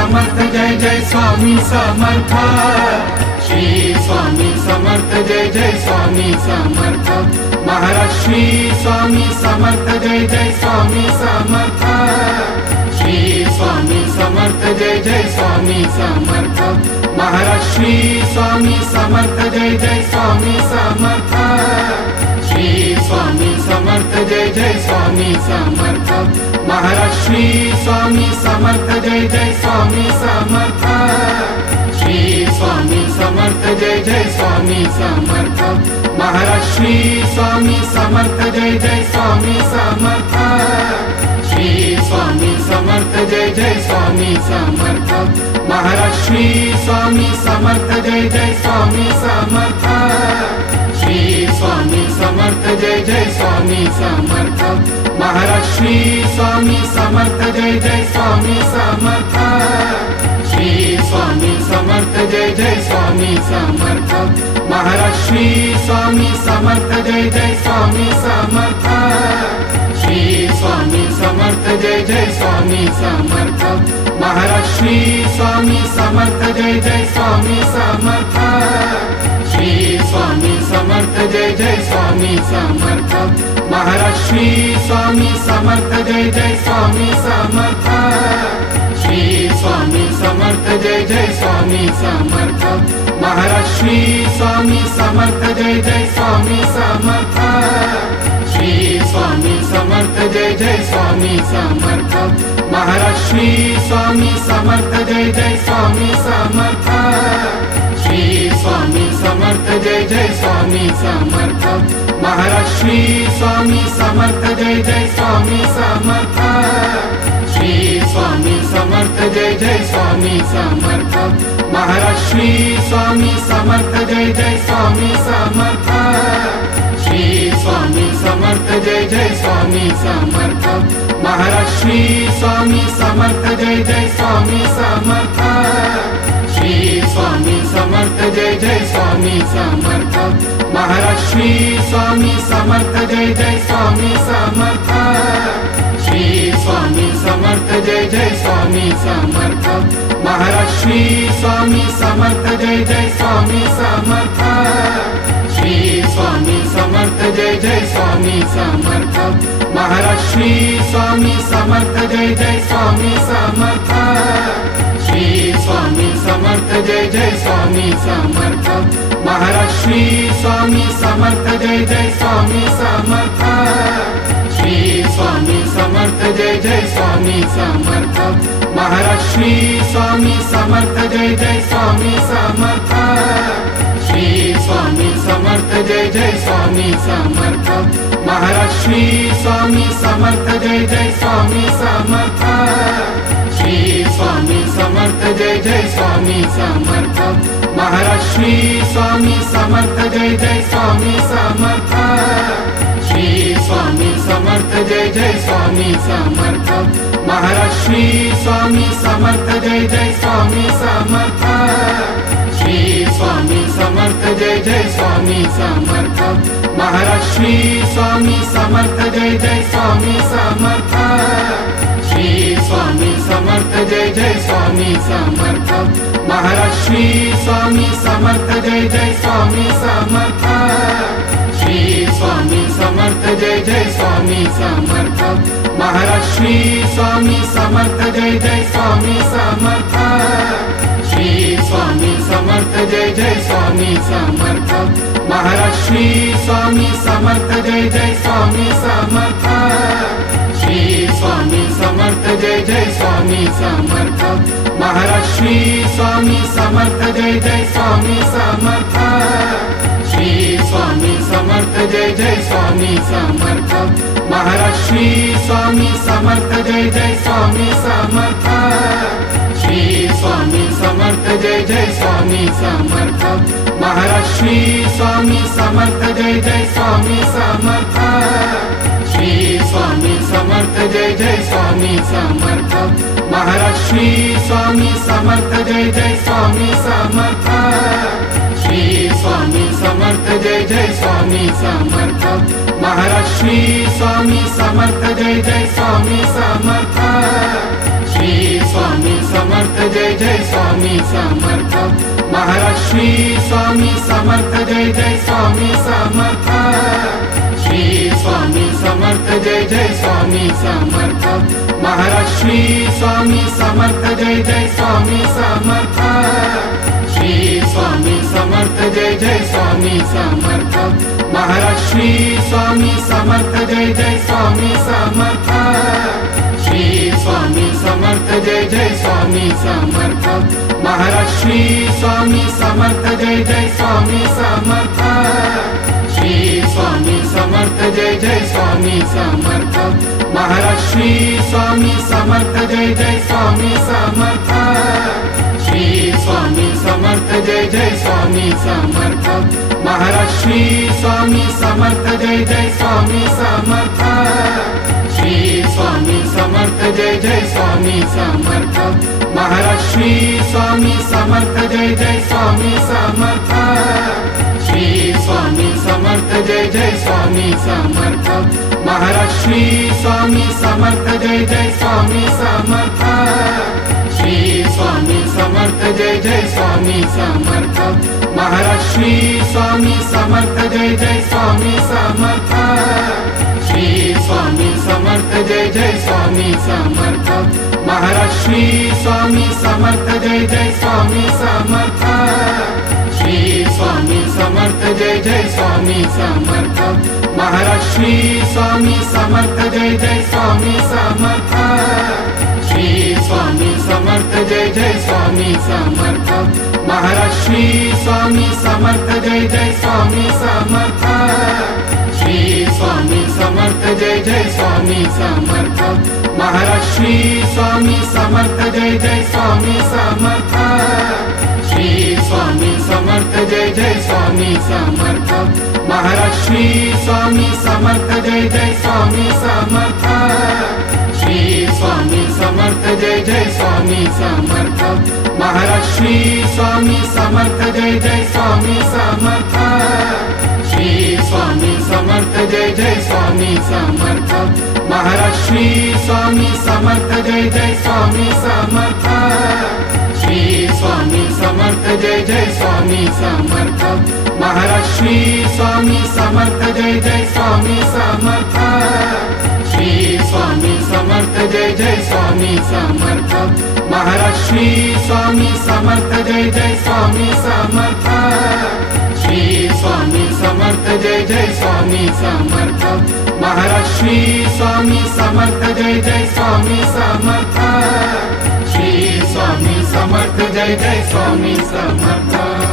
Samarth Jai Jai Swami Samarth. Shri Swami Samarth Jai Jai Swami Samarth. Maharaj Shri Swami Samarth Jai Jai Swami Samarth. Shri Swami Samarth Jai Jai Swami Samarth. Maharaj Shri Swami Samarth Jai Jai Swami Samarth. Shri Swami Samarth Jai Jai Swami Samarth. Maharaj Shri Swami Samarth Jai Jai Swami Samarth. Shri Swami Samarth Jai Jai Swami Samarth. Maharaj Shri Swami Samarth Jai Jai Swami Samarth. Shri Swami Samarth Jai Jai Swami Samarth. Maharaj Shri Swami Samarth Jai Jai Swami Samarth. Shri Swami Samarth Jai Jai Swami Samarth. Maharaj Shri Swami Samarth Jai Jai Swami Samarth. Shri Swami Samarth Jai Jai Swami Samarth. Maharaj Shri Swami Samarth Jai Jai Swami Samarth. Shri Swami Samarth Jai Jai Swami Samarth. Maharaj Shri Swami Samarth Jai Jai Swami Samarth. Shri Swami Samarth Jai Jai Swami Samarth. Maharaj Shri Swami Samarth Jai Jai Swami Samarth. Shri Swami Samarth Jai Jai Swami Samarth. Maharaj Shri Swami Samarth Jai Jai Swami Samarth. Shri Swami Samarth Jai Jai Swami Samarth. Maharaj Shri Swami Samarth Jai Jai Swami Samarth. Shri Swami Samarth Jai Jai Swami Samarth. Maharaj Shri Swami Samarth Jai Jai Swami Samarth. Shri Swami Samarth Jai Jai Swami Samarth. Maharaj Shri Swami Samarth Jai Jai Swami Samarth. Shri Swami Samarth Jai Jai Swami Samarth. Maharaj Shri Swami Samarth Jai Jai Swami Samarth. Shri Swami Samarth Jai Jai Swami Samarth. Maharaj Shri Swami Samarth Jai Jai Swami Samarth. Shri Swami Samarth Jai Jai Swami Samarth. Maharaj Shri Swami Samarth Jai Jai Swami Samarth. Shri Swami Samarth Jai Jai Swami Samarth. Maharaj Shri Swami Samarth Jai Jai Swami Samarth. Shri Swami Samarth Jai Jai Swami Samarth. Maharaj Shri Swami Samarth Jai Jai Swami Samarth. Shri Swami Samarth Jai Jai Swami Samarth. Maharaj Shri Swami Samarth Jai Jai Swami Samarth. Shri Swami Samarth Jai Jai Swami Samarth. Maharaj Shri Swami Samarth Jai Jai Swami Samarth. Shri Swami Samarth Jai Jai Swami Samarth. Maharaj Shri Swami Samarth Jai Jai Swami Samarth. Shri Swami Samarth Jai Jai Swami Samarth. Maharaj Shri Swami Samarth Jai Jai Swami Samarth. Shri Swami Samarth Jai Jai Swami Samarth. Maharaj Shri Swami Samarth Jai Jai Swami Samarth. Shri Swami Samarth Jai Jai Swami Samarth. Maharaj Shri Swami Samarth Jai Jai Swami Samarth. Shri Swami Samarth Jai Jai Swami Samarth. Maharaj Shri Swami Samarth Jai Jai Swami Samarth. Shri Swami Samarth Jai Jai Swami Samarth. Maharaj Shri Swami Samarth Jai Jai Swami Samarth. Shri Swami Samarth Jai Jai Swami Samarth. Maharaj Shri Swami Samarth Jai Jai Swami Samarth. Shri Swami Samarth Jai Jai Swami Samarth. Maharaj Shri Swami Samarth Jai Jai Swami Samarth. Shri Swami Samarth Jai Jai Swami Samarth. Maharaj Shri Swami Samarth Jai Jai Swami Samarth. Shri Swami Samarth Jai Jai Swami Samarth. Maharaj Shri Swami Samarth Jai Jai Swami Samarth. Shri Swami Samarth Jai Jai Swami Samarth. Maharaj Shri Swami Samarth Jai Jai Swami Samarth. Shri Swami Samarth Samarth Jai Jai Swami Samarth Maharaj Shri Swami Samarth Jai Jai Swami Samarth Shri Swami Samarth Jai Jai Swami Samarth Maharaj Shri Swami Samarth Jai Jai Swami Samarth Shri Swami Samarth Jai Jai Swami Samarth Maharaj Shri Swami Samarth Jai Jai Swami Samarth Shri Swami Samarth Jai Jai Swami Samarth Maharaj Shri Swami Samarth Jai Jai Swami Samarth Shri Swami Samarth Jai Jai Swami Samarth Maharaj Shri Swami Samarth Jai Jai Swami Samarth Shri Swami Samarth Jai Jai Swami Samarth Maharaj Shri Swami Samarth Jai Jai Swami Samarth Shri Swami Samarth Jai Jai Swami Samarth Maharaj Shri Swami Samarth Jai Jai Swami Samarth Shri Swami Samarth Jai Jai Swami Samarth Maharaj Shri Swami Samarth Jai Jai Swami Samarth Shri Swami Samarth Jai Jai Swami Samarth Maharaj Shri Swami Samarth Jai Jai Swami Samarth Shri Swami Samarth Jai Jai Swami Samarth Maharaj Shri Swami Samarth Jai Jai Swami Samarth Shri Swami Samarth Jai Jai Swami Samarth Maharaj Shri Swami Samarth Jai Jai Swami Samarth Shri Swami Samarth Jai Jai Swami Samarth Maharaj Shri Swami Samarth Jai Jai Swami Samarth Shri Swami Samarth Jai Jai Swami Samarth Maharaj Shri Swami Samarth Jai Jai Swami Samarth Shri Swami Samarth Jai Jai Swami Samarth Maharaj Shri Swami Samarth Jai Jai Swami Samarth Shri Swami Samarth Jai Jai Swami Samarth Maharaj Shri Swami Samarth Jai Jai Swami Samarth Shri Swami Samarth Jai Jai Swami Samarth Maharaj Shri Swami Samarth Jai Jai Swami Samarth Shri Swami Samarth Jai Jai Swami Samarth Maharaj Shri Swami Samarth Jai Jai Swami Samarth Shri Swami Samarth Jai Jai Swami Samarth Maharaj Shri Swami Samarth Jai Jai Swami Samarth Shri Swami Samarth Jai Jai Swami Samarth Maharaj Shri Swami Samarth Jai Jai Swami Samarth Shri Swami Samarth Jai Jai Swami Samarth